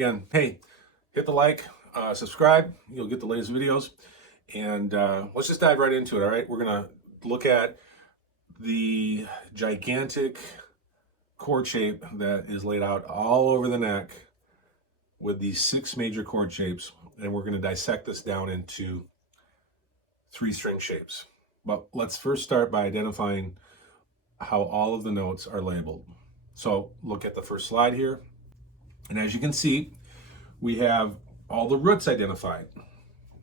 Again, hey, hit the like, subscribe. You'll get the latest videos. And let's just dive right into it, all right? We're going to look at the gigantic chord shape that is laid out all over the neck with these 6 major chord shapes. And we're going to dissect this down into 3 string shapes. But let's first start by identifying how all of the notes are labeled. So look at the first slide here. And as you can see, we have all the roots identified.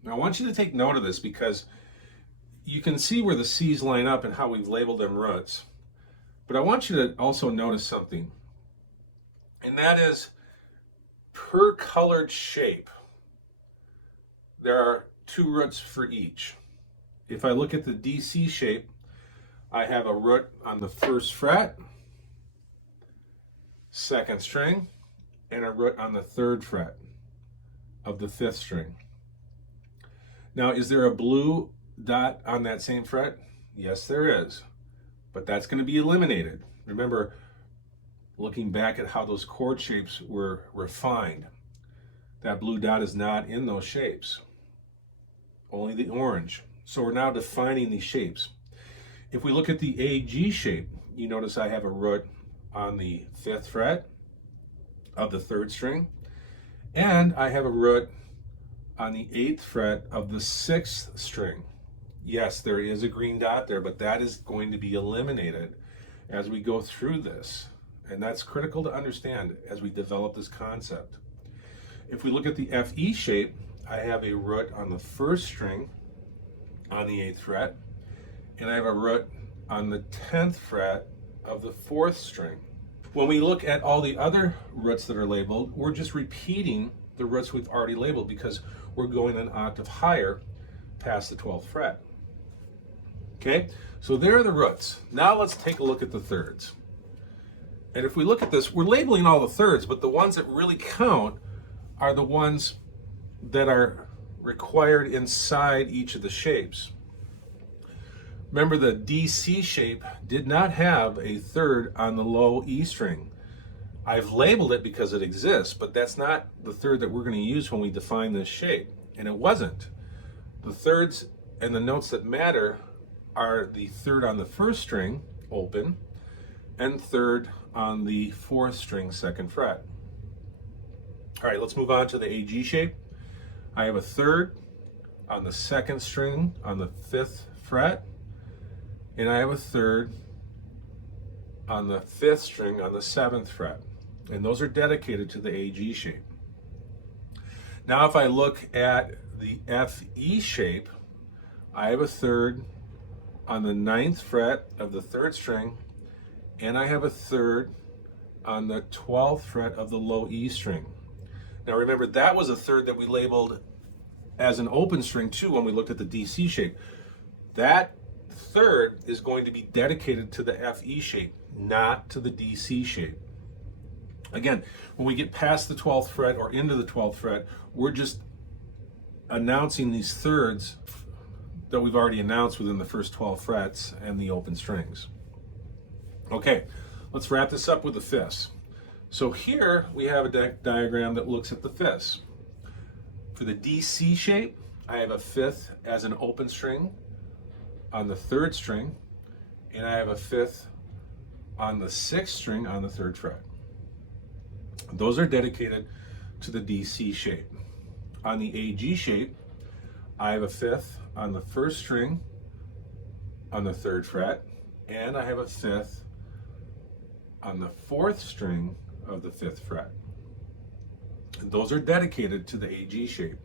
Now I want you to take note of this because you can see where the C's line up and how we've labeled them roots. But I want you to also notice something. And that is, per colored shape, there are 2 roots for each. If I look at the DC shape, I have a root on the 1st fret, 2nd string, and a root on the 3rd fret of the 5th string. Now, is there a blue dot on that same fret? Yes, there is, but that's going to be eliminated. Remember, looking back at how those chord shapes were refined, that blue dot is not in those shapes, only the orange. So we're now defining these shapes. If we look at the AG shape, you notice I have a root on the 5th fret of the 3rd string, and I have a root on the 8th fret of the 6th string. Yes, there is a green dot there, but that is going to be eliminated as we go through this. And that's critical to understand as we develop this concept. If we look at the FE shape, I have a root on the 1st string on the 8th fret, and I have a root on the 10th fret of the 4th string. When we look at all the other roots that are labeled, we're just repeating the roots we've already labeled because we're going an octave higher past the 12th fret. Okay, so there are the roots. Now let's take a look at the thirds. And if we look at this, we're labeling all the thirds, but the ones that really count are the ones that are required inside each of the shapes. Remember, the DC shape did not have a 3rd on the low E string. I've labeled it because it exists, but that's not the 3rd that we're going to use when we define this shape. And it wasn't. The thirds and the notes that matter are the 3rd on the 1st string, open, and 3rd on the 4th string, 2nd fret. All right, let's move on to the AG shape. I have a 3rd on the 2nd string on the 5th fret, and I have a 3rd on the 5th string on the 7th fret. And those are dedicated to the AG shape. Now if I look at the FE shape, I have a 3rd on the 9th fret of the 3rd string, and I have a 3rd on the 12th fret of the low E string. Now remember, that was a 3rd that we labeled as an open string too when we looked at the DC shape. That 3rd is going to be dedicated to the FE shape, not to the DC shape. Again, when we get past the 12th fret or into the 12th fret, we're just announcing these thirds that we've already announced within the first 12 frets and the open strings. Okay, let's wrap this up with the fifths. So here we have a diagram that looks at the fifths. For the DC shape, I have a 5th as an open string on the 3rd string, and I have a 5th on the 6th string on the 3rd fret. Those are dedicated to the DC shape. On the AG shape, I have a 5th on the 1st string on the 3rd fret, and I have a 5th on the 4th string of the 5th fret. And those are dedicated to the AG shape.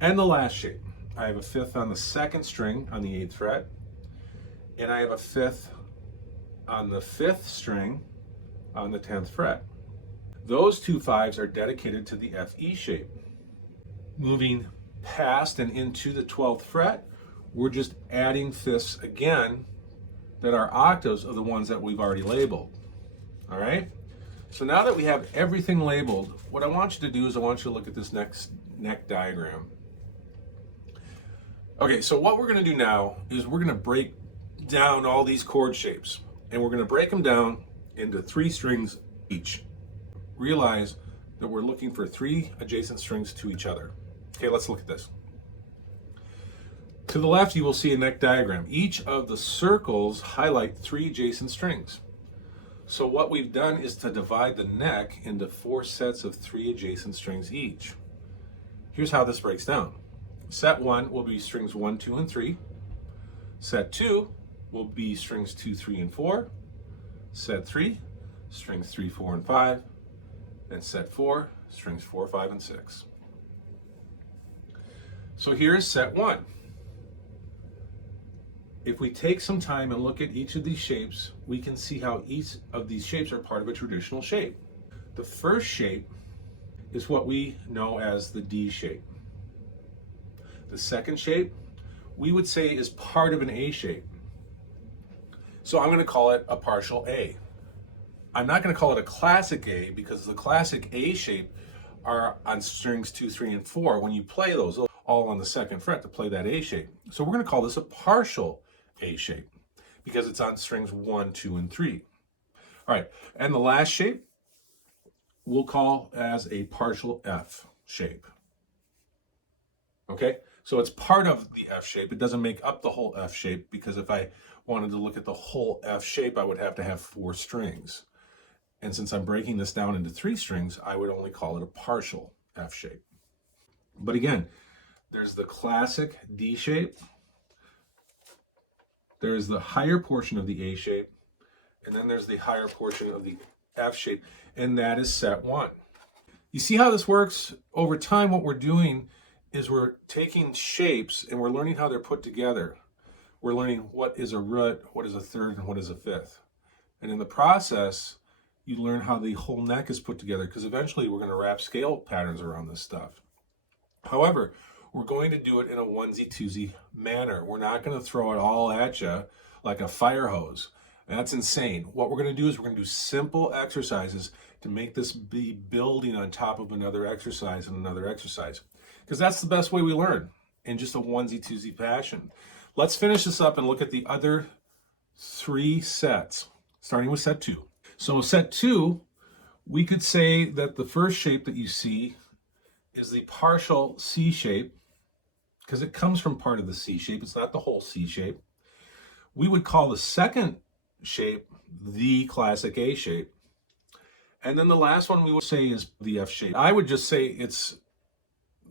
And the last shape, I have a 5th on the 2nd string on the 8th fret, and I have a 5th on the 5th string on the 10th fret. Those 2 5s are dedicated to the FE shape. Moving past and into the 12th fret, we're just adding fifths again that are octaves of the ones that we've already labeled. All right? So now that we have everything labeled, what I want you to do is I want you to look at this next neck diagram. Okay, so what we're going to do now is we're going to break down all these chord shapes, and we're going to break them down into 3 strings each. Realize that we're looking for 3 adjacent strings to each other. Okay, let's look at this. To the left, you will see a neck diagram. Each of the circles highlight 3 adjacent strings. So what we've done is to divide the neck into 4 sets of 3 adjacent strings each. Here's how this breaks down. Set 1 will be strings 1, 2, and 3. Set 2 will be strings 2, 3, and 4. Set 3, strings 3, 4, and 5. And set 4, strings 4, 5, and 6. So here's set 1. If we take some time and look at each of these shapes, we can see how each of these shapes are part of a traditional shape. The first shape is what we know as the D shape. The second shape, we would say, is part of an A shape. So I'm going to call it a partial A. I'm not going to call it a classic A because the classic A shape are on strings 2, 3, and 4. When you play those, all on the second fret to play that A shape. So we're going to call this a partial A shape because it's on strings 1, 2, and 3. All right, and the last shape we'll call as a partial F shape. Okay, so it's part of the F shape. It doesn't make up the whole F shape because if I wanted to look at the whole F shape, I would have to have 4 strings. And since I'm breaking this down into 3 strings, I would only call it a partial F shape. But again, there's the classic D shape, there's the higher portion of the A shape, and then there's the higher portion of the F shape, and that is set 1. You see how this works? Over time, what we're doing is we're taking shapes and we're learning how they're put together. We're learning what is a root, what is a third, and what is a fifth. And in the process, you learn how the whole neck is put together because eventually we're going to wrap scale patterns around this stuff. However, we're going to do it in a onesie-twosie manner. We're not going to throw it all at you like a fire hose. That's insane. What we're going to do is we're going to do simple exercises to make this be building on top of another exercise and another exercise. Because that's the best way we learn, in just a onesie-twosie fashion. Let's finish this up and look at the other 3 sets, starting with set 2. So set 2, we could say that the first shape that you see is the partial C shape, because it comes from part of the C shape. It's not the whole C shape. We would call the second shape the classic A shape. And then the last one we would say is the F shape. I would just say it's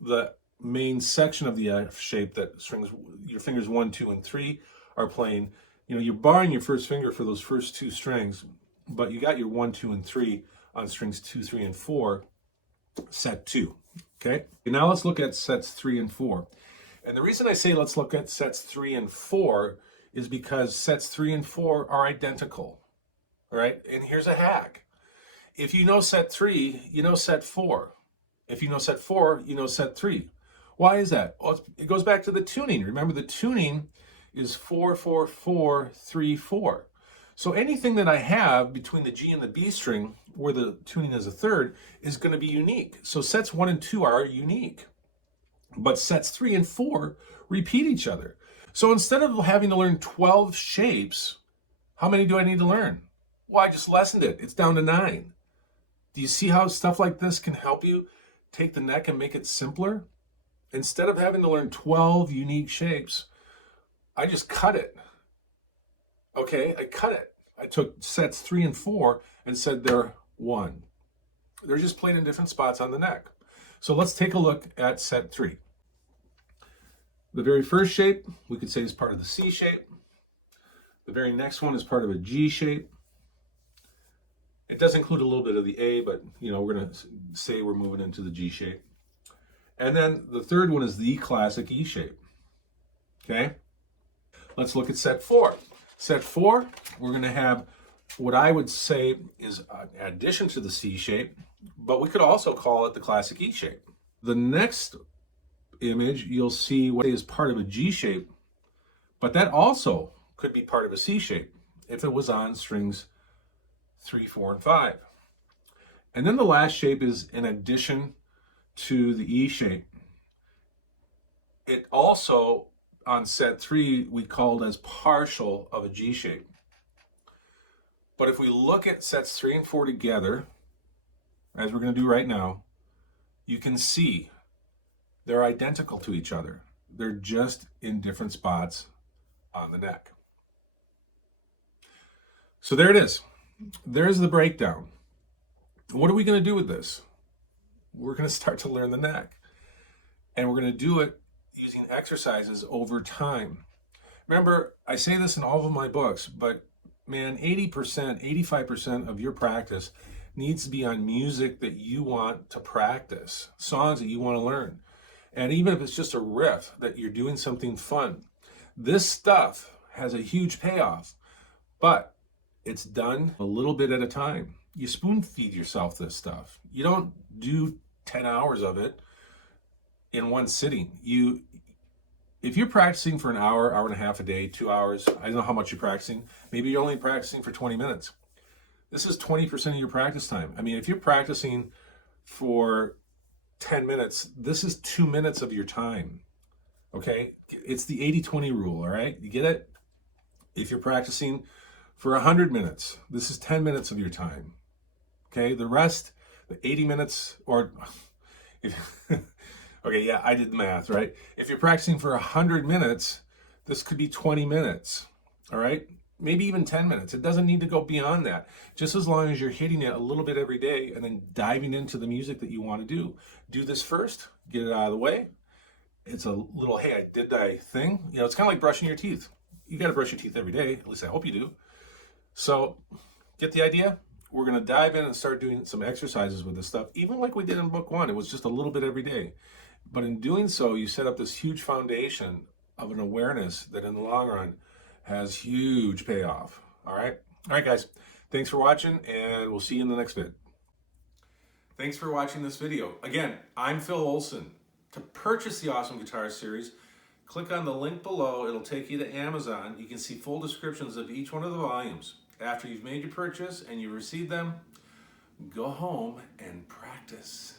the main section of the F shape that strings, your fingers 1, 2, and 3 are playing. You know, you're barring your first finger for those first 2 strings, but you got your 1, 2, and 3 on strings 2, 3, and 4, set 2. Okay, now let's look at sets 3 and 4. And the reason I say let's look at sets 3 and 4 is because sets 3 and 4 are identical. All right, and here's a hack. If you know set 3, you know set 4. If you know set 4, you know set 3. Why is that? Well, it goes back to the tuning. Remember, the tuning is 4, 4, 4, 3, 4. So anything that I have between the G and the B string where the tuning is a third is going to be unique. So sets 1 and 2 are unique. But sets 3 and 4 repeat each other. So instead of having to learn 12 shapes, how many do I need to learn? Well, I just lessened it. It's down to 9. Do you see how stuff like this can help you take the neck and make it simpler? Instead of having to learn 12 unique shapes, I just cut it. Okay, I cut it. I took sets 3 and 4 and said they're 1. They're just playing in different spots on the neck. So let's take a look at set 3. The very first shape we could say is part of the C shape. The very next one is part of a G shape. It does include a little bit of the A, but you know, we're going to say we're moving into the G shape. And then the third one is the classic E shape. Okay? Let's look at set 4. Set 4, we're going to have what I would say is an addition to the C shape, but we could also call it the classic E shape. The next image, you'll see what is part of a G shape, but that also could be part of a C shape if it was on strings 3, 4, and 5. And then the last shape is an addition to the E shape. It also, on set 3, we called as partial of a G shape. But if we look at sets 3 and 4 together, as we're going to do right now, you can see they're identical to each other. They're just in different spots on the neck. So there it is. There's the breakdown. What are we going to do with this? We're going to start to learn the neck. And we're going to do it using exercises over time. Remember, I say this in all of my books, but man, 80%, 85% of your practice needs to be on music that you want to practice, songs that you want to learn. And even if it's just a riff that you're doing something fun, this stuff has a huge payoff, but it's done a little bit at a time. You spoon feed yourself this stuff. You don't do 10 hours of it in one sitting. If you're practicing for an hour, hour and a half a day, 2 hours, I don't know how much you're practicing. Maybe you're only practicing for 20 minutes. This is 20% of your practice time. I mean, if you're practicing for 10 minutes, this is 2 minutes of your time. Okay? It's the 80-20 rule, all right? You get it? If you're practicing for 100 minutes, this is 10 minutes of your time. Okay? The rest, the 80 minutes, or okay, yeah, I did the math, right? If you're practicing for 100 minutes, this could be 20 minutes, all right? Maybe even 10 minutes. It doesn't need to go beyond that. Just as long as you're hitting it a little bit every day and then diving into the music that you want to do. Do this first, get it out of the way. It's a little, hey, I did my thing. You know, it's kind of like brushing your teeth. You got to brush your teeth every day. At least I hope you do. So, get the idea? We're going to dive in and start doing some exercises with this stuff. Even like we did in book 1, it was just a little bit every day. But in doing so, you set up this huge foundation of an awareness that in the long run has huge payoff. All right? All right, guys. Thanks for watching, and we'll see you in the next vid. Thanks for watching this video. Again, I'm Phil Olson. To purchase the Awesome Guitar Series, click on the link below. It'll take you to Amazon. You can see full descriptions of each one of the volumes. After you've made your purchase and you receive them, go home and practice.